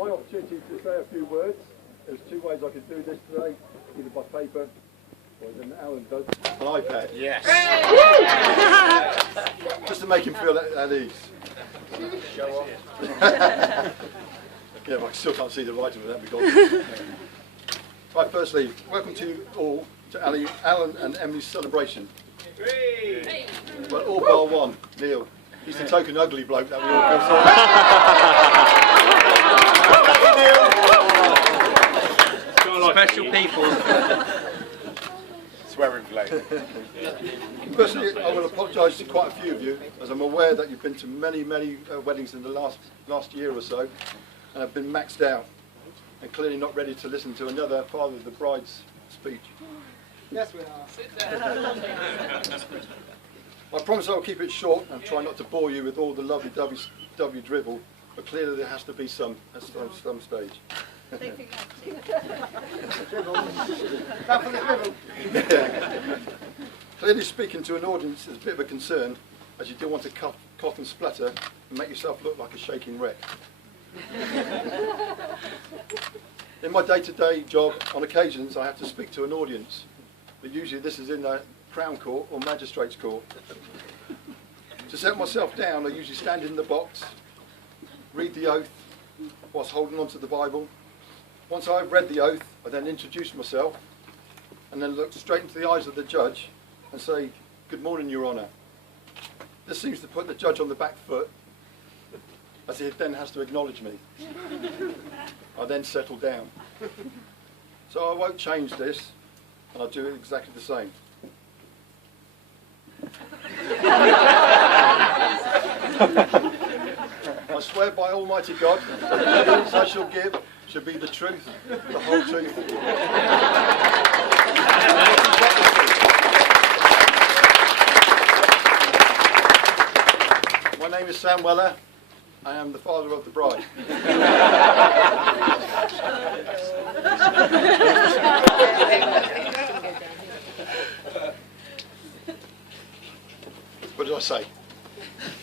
my opportunity to say a few words. There's two ways I could do this today, either by paper or then Alan does. An iPad. Yes. Just to make him feel at ease. Show off. Yeah, but I still can't see the writing without me going. Right, firstly, welcome to all to Alan and Emily's celebration. Hey. Well, all bar one, Neil. He's the token ugly bloke that we all feel sorry. Special people. Swearing flame. Personally, I will apologise to quite a few of you, as I'm aware that you've been to many weddings in the last year or so, and have been maxed out, and clearly not ready to listen to another Father of the Bride's speech. Yes, we are. Sit down. I promise I'll keep it short and try not to bore you with all the lovely W drivel, but clearly there has to be some at some stage. Clearly speaking to an audience is a bit of a concern, as you do want to cough and splutter and make yourself look like a shaking wreck. In my day-to-day job, on occasions I have to speak to an audience, but usually this is in the Crown Court or Magistrates Court. To set myself down, I usually stand in the box, read the oath whilst holding on to the Bible. Once I've read the oath, I then introduce myself and then look straight into the eyes of the judge and say, "Good morning, Your Honour." This seems to put the judge on the back foot, as he then has to acknowledge me. I then settle down. So I won't change this, and I'll do it exactly the same. I swear by Almighty God that the evidence I shall give shall be the truth, the whole truth. My name is Sam Weller. I am the father of the bride. What did I say?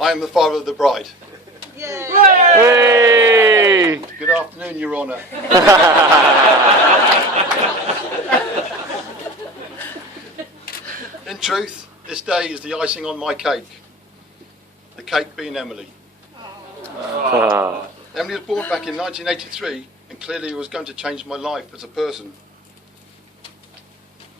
I am the father of the bride. Yay! Good afternoon, Your Honour. In truth, this day is the icing on my cake. The cake being Emily. Emily was born back in 1983 and clearly was going to change my life as a person.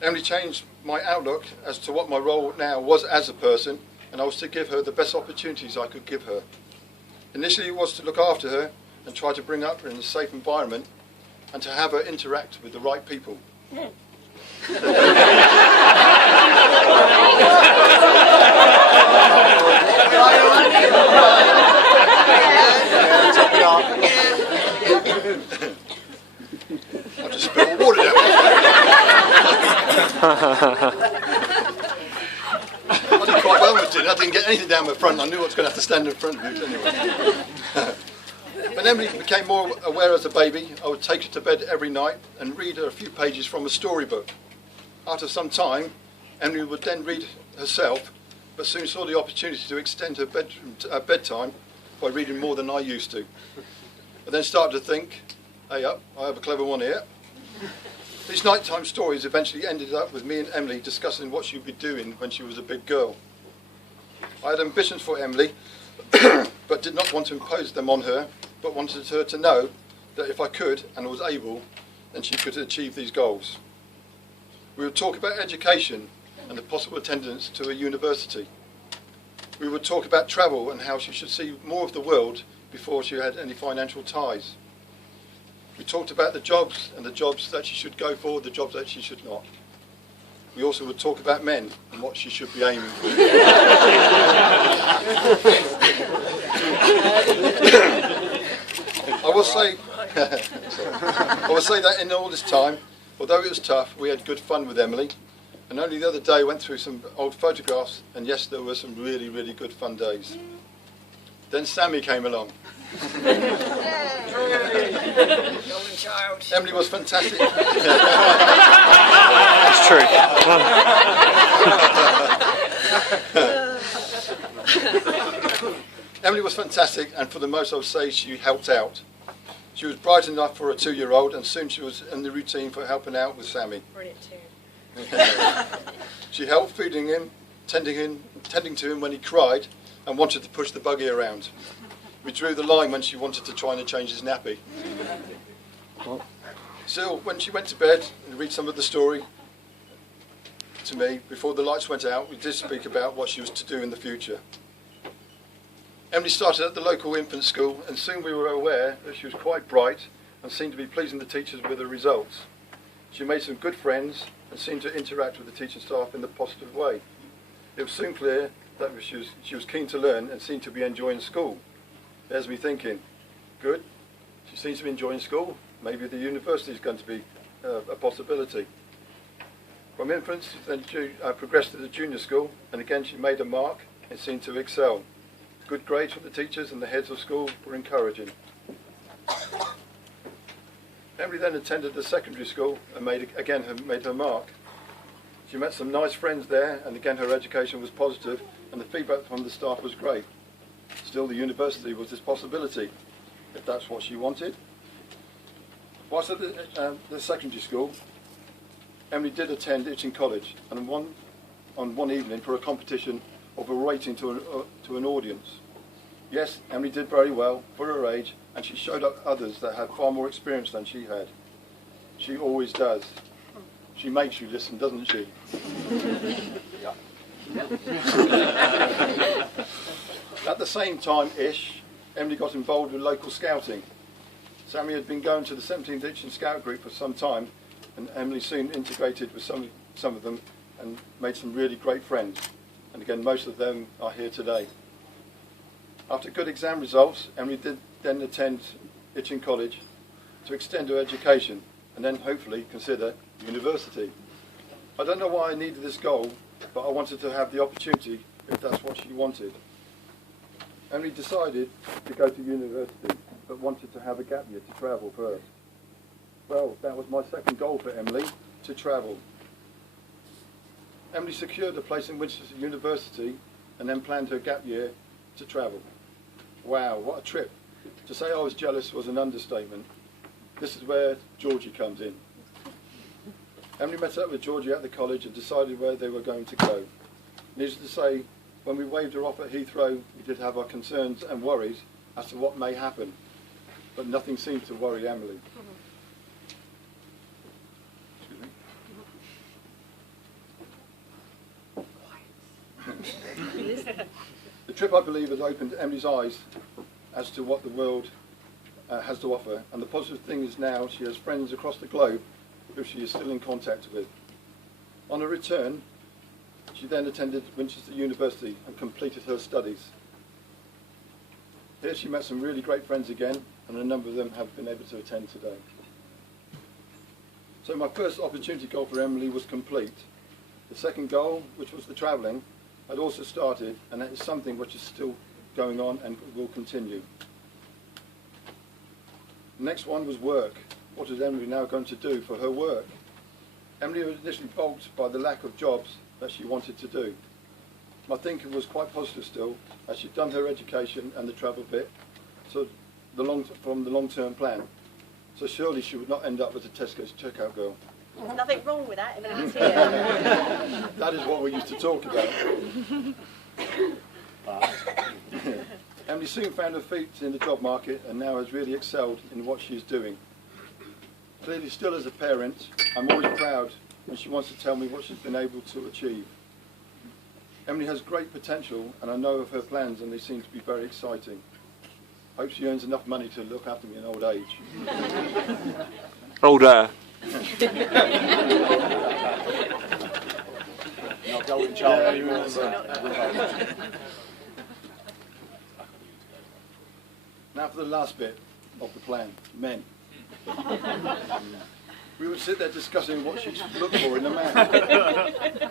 Emily changed my outlook as to what my role now was as a person, and I was to give her the best opportunities I could give her. Initially it was to look after her and try to bring up her in a safe environment and to have her interact with the right people. I just spilled water down. I did quite well with it. I didn't get anything down my front. I knew I was going to have to stand in front of you anyway. When Emily became more aware as a baby, I would take her to bed every night and read her a few pages from a storybook. After some time, Emily would then read herself, but soon saw the opportunity to extend her bedtime by reading more than I used to. I then started to think, hey up, I have a clever one here. These nighttime stories eventually ended up with me and Emily discussing what she'd be doing when she was a big girl. I had ambitions for Emily, but did not want to impose them on her, but wanted her to know that if I could and was able, then she could achieve these goals. We would talk about education and the possible attendance to a university. We would talk about travel and how she should see more of the world before she had any financial ties. We talked about the jobs and the jobs that she should go for, the jobs that she should not. We also would talk about men and what she should be aiming for. I will say that in all this time, although it was tough, we had good fun with Emily. And only the other day I went through some old photographs, and yes, there were some really, really good fun days. Then Sammy came along. Golden child. Emily was fantastic. That's true. Emily was fantastic, and for the most I would say she helped out. She was bright enough for a 2-year-old, and soon she was in the routine for helping out with Sammy. Brilliant too. She helped feeding him, tending to him when he cried and wanted to push the buggy around. We drew the line when she wanted to try and change his nappy. Still, when she went to bed and read some of the story to me before the lights went out, we did speak about what she was to do in the future. Emily started at the local infant school, and soon we were aware that she was quite bright and seemed to be pleasing the teachers with her results. She made some good friends and seemed to interact with the teaching staff in a positive way. It was soon clear that she was keen to learn and seemed to be enjoying school. There's me thinking, good, she seems to be enjoying school, maybe the university is going to be a possibility. From infants, then she progressed to the junior school, and again she made a mark and seemed to excel. Good grades from the teachers and the heads of school were encouraging. Emily then attended the secondary school and made her mark. She met some nice friends there, and again her education was positive and the feedback from the staff was great. Still, the university was this possibility, if that's what she wanted. Whilst at the secondary school, Emily did attend Itchen College, and on one evening for a competition of orating to an audience. Yes, Emily did very well for her age, and she showed up others that had far more experience than she had. She always does. She makes you listen, doesn't she? Yeah. At the same time-ish, Emily got involved with local scouting. Sammy had been going to the 17th Itchen Scout Group for some time, and Emily soon integrated with some of them and made some really great friends. And again, most of them are here today. After good exam results, Emily did then attend Itchen College to extend her education and then hopefully consider university. I don't know why I needed this goal, but I wanted to have the opportunity if that's what she wanted. Emily decided to go to university, but wanted to have a gap year to travel first. Well, that was my second goal for Emily, to travel. Emily secured a place in Winchester University and then planned her gap year to travel. Wow, what a trip. To say I was jealous was an understatement. This is where Georgie comes in. Emily met up with Georgie at the college and decided where they were going to go. Needless to say, when we waved her off at Heathrow, we did have our concerns and worries as to what may happen, but nothing seemed to worry Emily. The trip, I believe, has opened Emily's eyes as to what the world has to offer, and the positive thing is now she has friends across the globe who she is still in contact with. On her return, she then attended Winchester University and completed her studies. Here she met some really great friends again, and a number of them have been able to attend today. So my first opportunity goal for Emily was complete. The second goal, which was the travelling, had also started, and that is something which is still going on and will continue. The next one was work. What is Emily now going to do for her work? Emily was initially balked by the lack of jobs that she wanted to do. My thinking was quite positive still, as she'd done her education and the travel bit, so from the long-term plan. So surely she would not end up as a Tesco's checkout girl. There's nothing wrong with that, even if it's here. That is what we used to talk about. Emily soon found her feet in the job market and now has really excelled in what she is doing. Clearly, still as a parent, I'm always proud when she wants to tell me what she's been able to achieve. Emily has great potential, and I know of her plans, and they seem to be very exciting. Hope she earns enough money to look after me in old age. Older. Not golden child anymore. Now for the last bit of the plan, men. We would sit there discussing what she should look for in a man.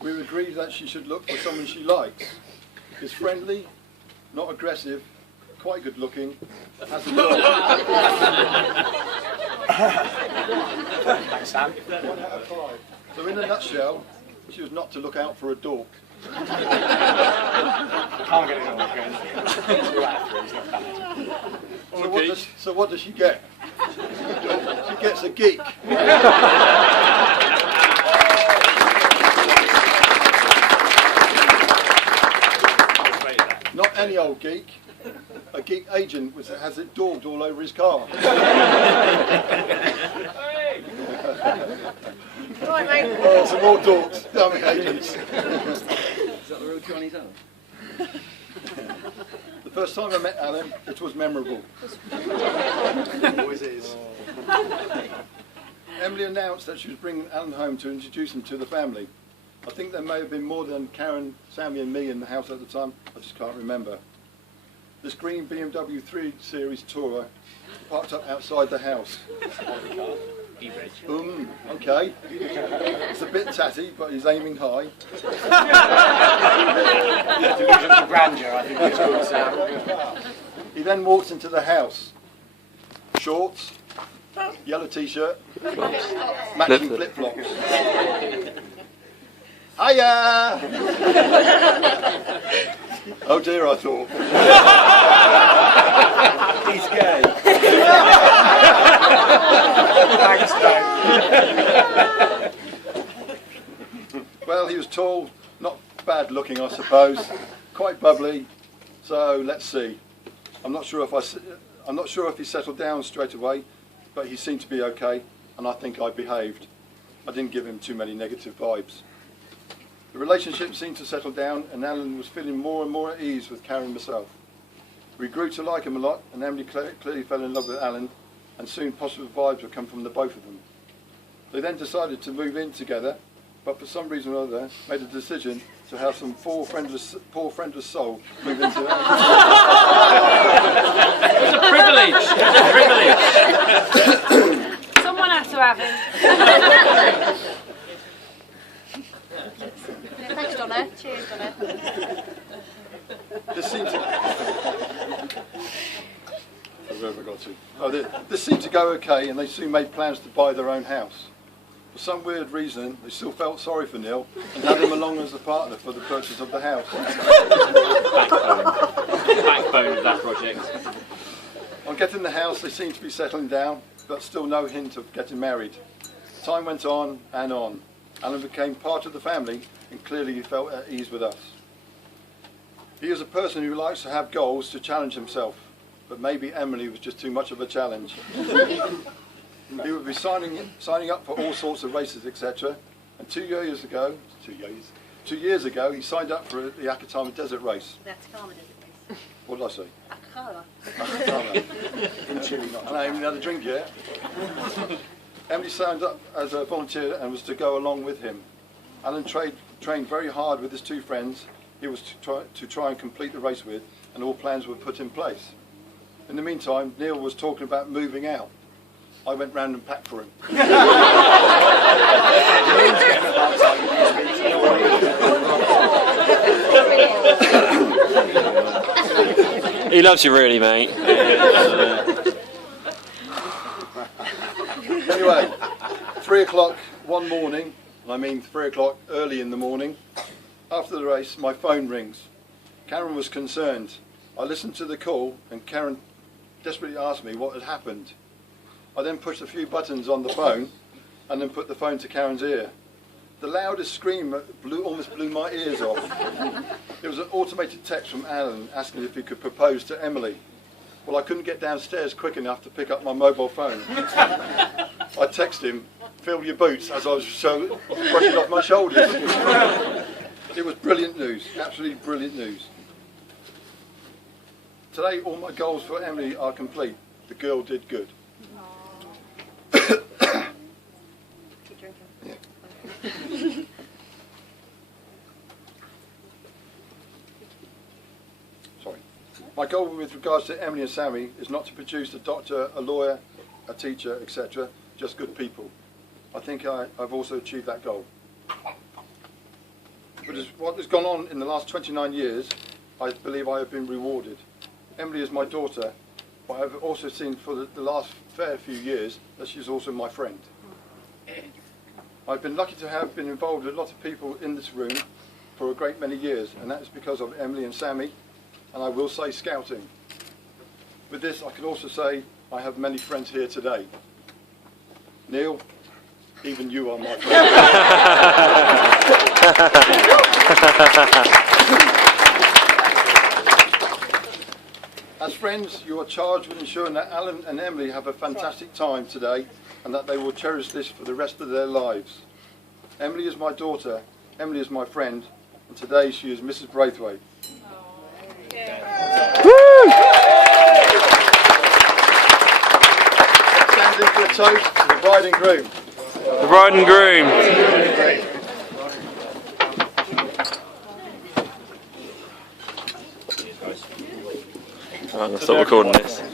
We would agree that she should look for someone she likes, is friendly, not aggressive, quite good looking, has a job. Thanks, Sam. 1 out of 5. So in a nutshell, she was not to look out for a dork. Can't get it all again. 2 out of 3 is not bad. So what does she get? She gets a geek. Not any old geek. A geek agent which has it daubed all over his car. Right, mate. Oh, some more dorks, dummy agents. Is that the real Chinese Alan? The first time I met Alan, it was memorable. Always is. Emily announced that she was bringing Alan home to introduce him to the family. I think there may have been more than Karen, Sammy and me in the house at the time. I just can't remember. This green BMW 3 Series Tourer parked up outside the house. Okay. It's a bit tatty, but he's aiming high. Delusions of grandeur, I think it's good to say. He then walks into the house. Shorts, yellow t-shirt, matching flip-flops. Hiya! Oh dear, I thought. He's gay. Thanks, Dave. Well, he was tall, not bad looking, I suppose, quite bubbly. So let's see. I'm not sure if he settled down straight away, but he seemed to be okay, and I think I behaved. I didn't give him too many negative vibes. The relationship seemed to settle down, and Alan was feeling more and more at ease with Karen myself. We grew to like him a lot, and Emily clearly fell in love with Alan, and soon positive vibes would come from the both of them. They then decided to move in together, but for some reason or other made a decision to have some poor friendless soul move into their house. It's a privilege. It's a privilege. Someone has to have him. Thanks, Donna. Cheers, Donna. This seemed to... Where have I got to? Oh, this seemed to go okay, and they soon made plans to buy their own house. For some weird reason, they still felt sorry for Neil and had him along as a partner for the purchase of the house. Backbone of that project. On getting the house, they seemed to be settling down, but still no hint of getting married. Time went on and on. Alan became part of the family, and clearly he felt at ease with us. He is a person who likes to have goals to challenge himself, but maybe Emily was just too much of a challenge. He would be signing up for all sorts of races, etc. And 2 years ago, he signed up for the Akatama Desert Race. That's Karma Desert Race. What did I say? Akara. Akatama. And I haven't even had a drink yet. Emily signed up as a volunteer and was to go along with him. Alan trained very hard with his two friends he was to try and complete the race with, and all plans were put in place. In the meantime, Neil was talking about moving out. I went round and packed for him. He loves you really, mate. Anyway, 3 o'clock one morning, I mean 3 o'clock early in the morning, after the race, my phone rings. Karen was concerned. I listened to the call, and Karen desperately asked me what had happened. I then pushed a few buttons on the phone and then put the phone to Karen's ear. The loudest scream almost blew my ears off. It was an automated text from Alan asking if he could propose to Emily. Well, I couldn't get downstairs quick enough to pick up my mobile phone. I texted him, "Fill your boots," as I was brushing off my shoulders. It was brilliant news, absolutely brilliant news. Today, all my goals for Emily are complete. The girl did good. Keep drinking. Yeah. Sorry. My goal with regards to Emily and Sammy is not to produce a doctor, a lawyer, a teacher, etc. Just good people. I think I've also achieved that goal. But what has gone on in the last 29 years, I believe I have been rewarded. Emily is my daughter, but I've also seen for the last fair few years that she's also my friend. I've been lucky to have been involved with a lot of people in this room for a great many years, and that is because of Emily and Sammy, and I will say scouting. With this, I can also say I have many friends here today. Neil, even you are my friend. As friends, you are charged with ensuring that Alan and Emily have a fantastic time today and that they will cherish this for the rest of their lives. Emily is my daughter, Emily is my friend, and today she is Mrs. Braithwaite. Standing for a toast to the bride and groom. The bride and groom. I'm going to stop recording this.